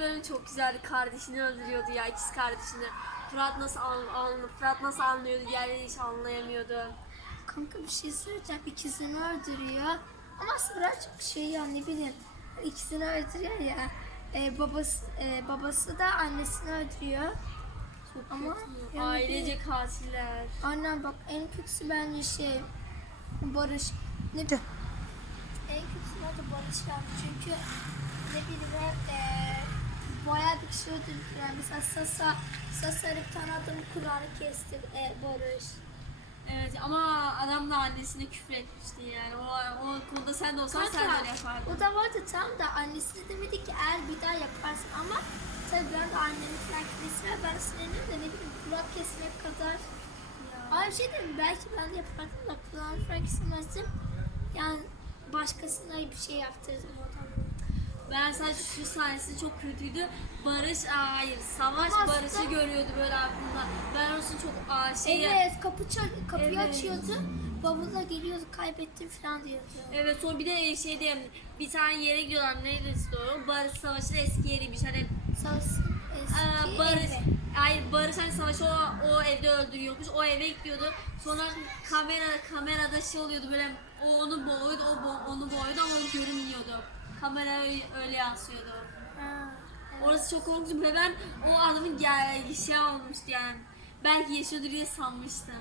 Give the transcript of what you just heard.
bölüm çok güzeldi. Kardeşini öldürüyordu ya ikiz kardeşini. Fırat nasıl an, an- Fırat nasıl anlıyordu diğerleri hiç anlayamıyordu. Kanka bir şey söyleyeceğim. İkizini öldürüyor. Ama aslında birazcık şey ya ne bileyim. İkizini öldürüyor ya. E, babası e, babası da annesini öldürüyor. Çok Ama yani Ailece katiller. Annem bak en kötüsü bence şey Barış. Ne en kötüsü bence Barış bence çünkü ne bileyim hep kişi öldürdüler. Mesela Sasa, Sasa bir tane adamı Kur'an'ı kesti e, Barış. Evet ama adam da annesine küfür etmişti yani. O, o konuda sen de olsan sen de yapardın. o da vardı tam da annesi de demedi ki eğer bir daha yaparsın ama tabii ben de annemin falan kesme ben sinirlendim de ne bileyim kulak kesmek kadar Ay bir şey diyeyim belki ben de yapardım da kulağımı falan kesemezdim. Yani başkasına bir şey yaptırdım o adamı. Ben sadece şu sahnesi çok kötüydü. Barış, aa, hayır Savaş Ama Barış'ı aslında- görüyordu böyle aklında. Ben olsun çok aa, şey Evet kapı çal kapıyı Evet. açıyordu. Bavulla geliyordu kaybettim falan diyordu. Evet sonra bir de şey diyeyim bir tane yere gidiyorlar neresi doğru Barış Savaş'ın eski yeriymiş hani Savaşın Aa, eski Barış, evi. hayır Barış hani Savaş'ı o, o evde öldürüyormuş. O eve gidiyordu. Sonra kamera kamerada şey oluyordu böyle o onu boğuyordu, o bo- onu boğuyordu ama o görünmüyordu. Kamera öyle, öyle yansıyordu. Ha, evet. Orası çok korkunç ve ben o adamın gel şey olmuştu yani. Belki yaşıyordur diye sanmıştım.